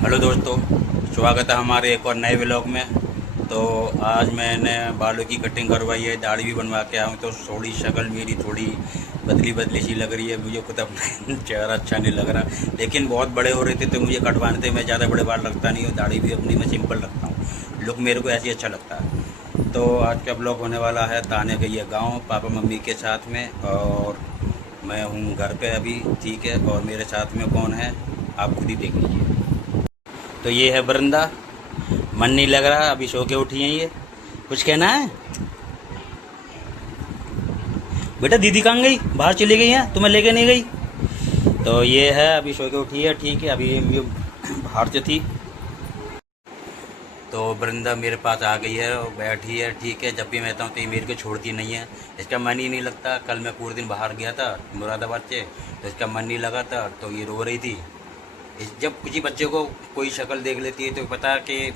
Hello दोस्तों, स्वागत है हमारे एक और नए व्लॉग में। तो आज मैंने बालों की कटिंग करवाई है, दाढ़ी भी बनवा के आया हूँ। तो थोड़ी शक्ल मेरी थोड़ी बदली बदली सी लग रही है। मुझे खुद अपना चेहरा अच्छा नहीं लग रहा, लेकिन बहुत बड़े हो रहे थे तो मुझे कटवाने थे। मैं ज़्यादा बड़े बाल रखता नहीं हूँ, दाढ़ी भी अपनी मैं सिंपल रखता हूँ। लुक मेरे को ऐसे ही अच्छा लगता है। तो आज का ब्लॉग होने वाला है, तान्या गई है गाँव पापा मम्मी के साथ में, और मैं हूँ घर पे अभी। ठीक है, और मेरे साथ में कौन है आप खुद ही देख लीजिए। तो ये है बरंदा। मन नहीं लग रहा, अभी सो के उठी हैं ये। कुछ कहना है बेटा? दीदी कहाँ गई? बाहर चली गई हैं, तुम्हें लेके नहीं गई? तो ये है, अभी सो के उठी है। ठीक है, अभी ये बाहर से थी। तो बरंदा मेरे पास आ गई है और बैठी है। ठीक है, जब भी मैं आता हूँ तो ये मेरे को छोड़ती नहीं है। इसका मन ही नहीं लगता। कल मैं पूरे दिन बाहर गया था मुरादाबाद से, तो इसका मन नहीं लगा था, तो ये रो रही थी। जब किसी बच्चे को कोई शक्ल देख लेती है तो पता है कि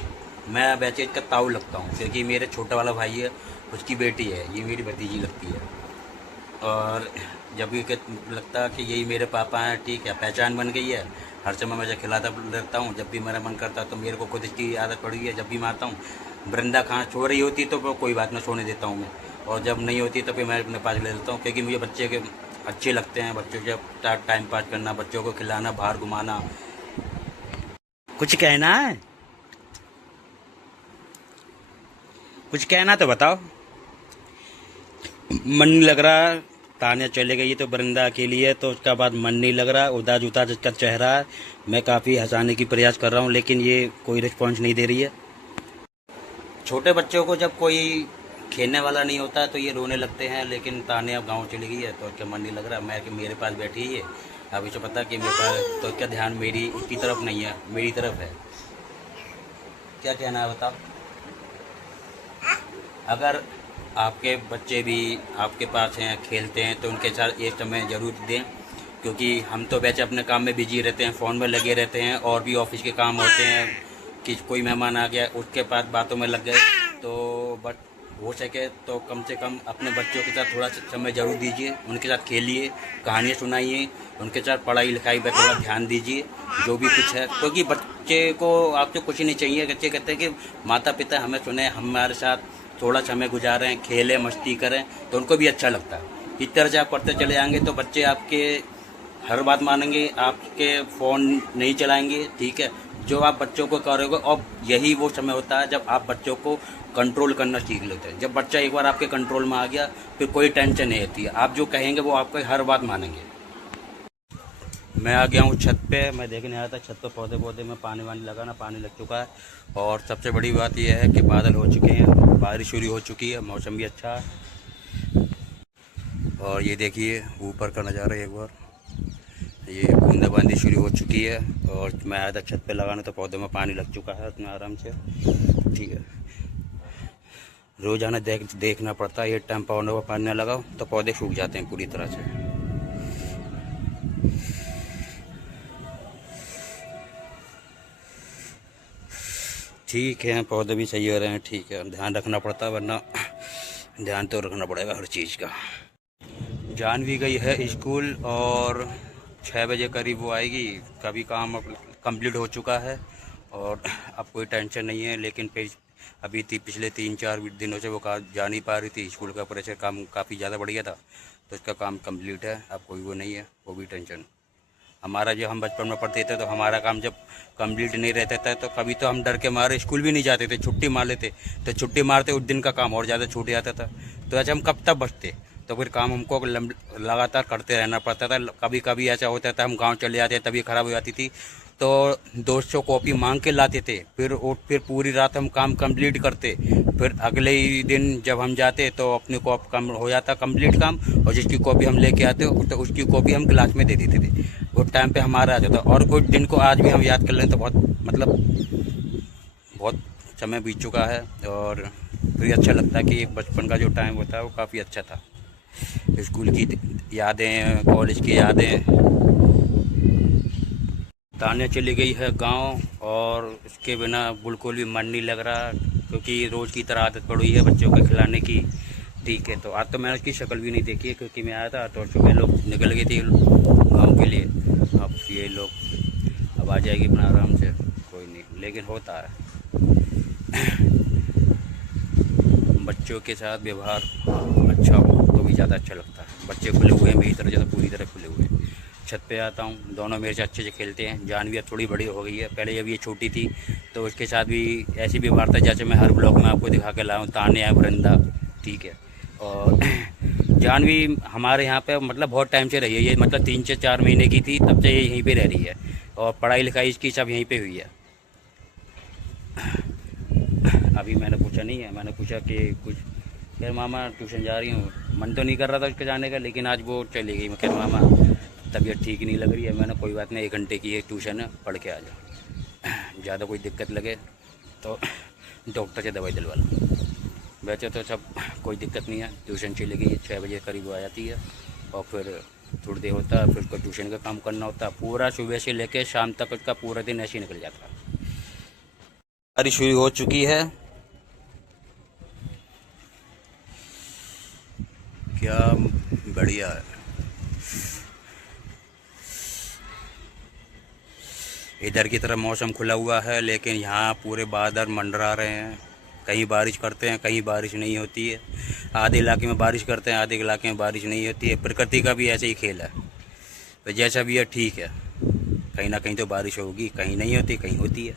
मैं वैसे इसका ताऊ लगता हूँ, क्योंकि मेरे छोटा वाला भाई है, उसकी बेटी है, ये मेरी भतीजी लगती है। और जब भी लगता है कि यही मेरे पापा हैं। ठीक है, पहचान बन गई है। हर समय मैं जब खिलाता रहता हूँ, जब भी मेरा मन करता है तो मेरे को खुद इसकी आदत पड़ गई है। जब भी मैं आता हूँ, बरंदा खाना सो रही होती तो कोई बात ना, सोने देता हूँ मैं। और जब नहीं होती तो फिर मैं अपने पास ले लेता हूँ, क्योंकि मुझे बच्चे के अच्छे लगते हैं। बच्चों के टाइम पास करना, बच्चों को खिलाना, बाहर घुमाना। कुछ कहना है? कुछ कहना तो बताओ। मन नहीं लग रहा। तान्या चले गई तो बरंदा के लिए, तो उसका बाद मन नहीं लग रहा। उदास उदास इसका चेहरा है। मैं काफ़ी हंसाने की प्रयास कर रहा हूँ, लेकिन ये कोई रिस्पॉन्स नहीं दे रही है। छोटे बच्चों को जब कोई खेलने वाला नहीं होता तो ये रोने लगते हैं, लेकिन तान्या गाँव चली गई है तो उसका मन नहीं लग रहा। मैं कि मेरे पास बैठी है, अब इसे पता कि मेरे पास, तो इसका ध्यान मेरी उसकी तरफ नहीं है, मेरी तरफ है। क्या कहना है बताओ? अगर आपके बच्चे भी आपके पास हैं, खेलते हैं, तो उनके साथ एक समय ज़रूर दें, क्योंकि हम तो वैसे अपने काम में बिजी रहते हैं, फ़ोन में लगे रहते हैं, और भी ऑफिस के काम होते हैं कि कोई मेहमान आ गया, उसके बाद बातों में लग गए। तो बट हो सके तो कम से कम अपने बच्चों के साथ थोड़ा समय ज़रूर दीजिए, उनके साथ खेलिए, कहानियाँ सुनाइए, उनके साथ पढ़ाई लिखाई पर थोड़ा ध्यान दीजिए, जो भी कुछ है। क्योंकि बच्चे को आपसे कुछ नहीं चाहिए। बच्चे कहते हैं कि माता पिता हमें सुने, हमारे साथ थोड़ा समय गुजारें, खेलें, मस्ती करें, तो उनको भी अच्छा लगता है। इस तरह से आप करते चले जाएंगे तो बच्चे आपके हर बात मानेंगे, आपके फ़ोन नहीं चलाएंगे। ठीक है, जो आप बच्चों को करोगे, और यही वो समय होता है जब आप बच्चों को कंट्रोल करना सीख लेते हैं। जब बच्चा एक बार आपके कंट्रोल में आ गया, फिर कोई टेंशन नहीं रहती है। आप जो कहेंगे वो आपको हर बात मानेंगे। मैं आ गया हूँ छत पे। मैं देखने आया था छत पे पौधे पौधे में पानी वानी लगाना, पानी लग चुका है। और सबसे बड़ी बात यह है कि बादल हो चुके हैं, बारिश शुरू हो चुकी है, मौसम भी अच्छा है। और ये देखिए ऊपर का नज़ारा एक बार, ये बूंदाबांदी शुरू हो चुकी है। और मैं आया था छत पे लगाने, तो पौधों में पानी लग चुका है उतना आराम से। ठीक है, रोज़ाना देखना पड़ता है। ये टाइम पौधों में पानी न लगाओ तो पौधे सूख जाते हैं पूरी तरह से। ठीक है, पौधे भी सही हो रहे हैं। ठीक है, ध्यान रखना पड़ता है, वरना ध्यान तो रखना पड़ेगा हर चीज़ का। जान भी गई है स्कूल, और 6 बजे करीब वो आएगी। कभी काम कंप्लीट हो चुका है और अब कोई टेंशन नहीं है। लेकिन फिर अभी पिछले 3-4 दिनों से वो जा नहीं पा रही थी। स्कूल का प्रेशर काम काफ़ी ज़्यादा बढ़ गया था, तो उसका काम कंप्लीट है। अब कोई वो नहीं है, वो भी टेंशन। हमारा जो हम बचपन में पढ़ते थे, तो हमारा काम जब कंप्लीट नहीं रहता था तो कभी तो हम डर के मारे स्कूल भी नहीं जाते थे, छुट्टी मार लेते। तो छुट्टी मारते उस दिन का काम और ज़्यादा छूट जाता था। तो ऐसे हम कब तक बचते? तो फिर काम हमको लगातार करते रहना पड़ता था। कभी कभी ऐसा होता था हम गांव चले जाते, तभी ख़राब हो जाती थी, तो दोस्त से कॉपी मांग के लाते थे। फिर पूरी रात हम काम कंप्लीट करते। फिर अगले ही दिन जब हम जाते तो अपनी कॉपी कम हो जाता कंप्लीट काम, और जिसकी कॉपी हम लेके आते तो उसकी कॉपी हम क्लास में दे देते थे। उस टाइम पे हमारा आ जाता। और उस दिन को आज भी हम याद कर लें तो बहुत बहुत समय बीत चुका है। और फिर अच्छा लगता है कि एक बचपन का जो टाइम होता है वो काफ़ी अच्छा था। स्कूल की यादें, कॉलेज की यादें। तान्या चली गई है गांव, और उसके बिना बिल्कुल भी मन नहीं लग रहा, क्योंकि रोज़ की तरह आदत पड़ी है बच्चों को खिलाने की। ठीक है, तो आज तो मैंने उसकी शक्ल भी नहीं देखी है, क्योंकि मैं आया था तो सुबह लोग निकल गए थे गांव के लिए। अब ये लोग अब आ जाएगी अपना आराम से, कोई नहीं, लेकिन होता है। बच्चों के साथ व्यवहार अच्छा हो तो भी ज़्यादा अच्छा लगता है। बच्चे खुले हुए हैं मेरी तरह, जैसे पूरी तरह खुले हुए हैं। छत पे आता हूँ, दोनों मेरे से अच्छे से खेलते हैं। जान भी अब थोड़ी बड़ी हो गई है, पहले जब ये छोटी थी तो उसके साथ भी ऐसी व्यवहार था जैसे मैं हर ब्लॉग में आपको दिखा के लाऊँ, तान्या वृंदा, ठीक है। और जान भी हमारे यहाँ पे मतलब बहुत टाइम से रही है ये, मतलब 3 से 4 महीने की थी तब से ये यहीं पे रह रही है, और पढ़ाई लिखाई इसकी सब यहीं पे हुई है। अभी मैंने पूछा नहीं है, मैंने पूछा कि कुछ, फिर मामा ट्यूशन जा रही हूँ। मन तो नहीं कर रहा था उसके जाने का, लेकिन आज वो चली गई। मैं कह मामा तबीयत ठीक नहीं लग रही है। मैंने कोई बात नहीं, 1 घंटे की है ट्यूशन है, पढ़ के आ जा, ज़्यादा कोई दिक्कत लगे तो डॉक्टर से दवाई दिलवा लो। वैसे तो सब कोई दिक्कत नहीं है। ट्यूशन चली गई, 6 बजे करीब आ जाती है, और फिर थोड़ी देर होता है, फिर उसको ट्यूशन का काम करना होता है। पूरा सुबह से लेकर शाम तक उसका पूरा दिन ऐसे ही निकल जाता है। बारिश शुरू हो चुकी है, क्या बढ़िया है। इधर की तरफ मौसम खुला हुआ है, लेकिन यहाँ पूरे बादल मंडरा रहे हैं। कहीं बारिश करते हैं, कहीं बारिश नहीं होती है। आधे इलाके में बारिश करते हैं, आधे इलाके में बारिश नहीं होती है। प्रकृति का भी ऐसे ही खेल है, तो जैसा भी है ठीक है। कहीं ना कहीं तो बारिश होगी, कहीं नहीं होती, कहीं होती है।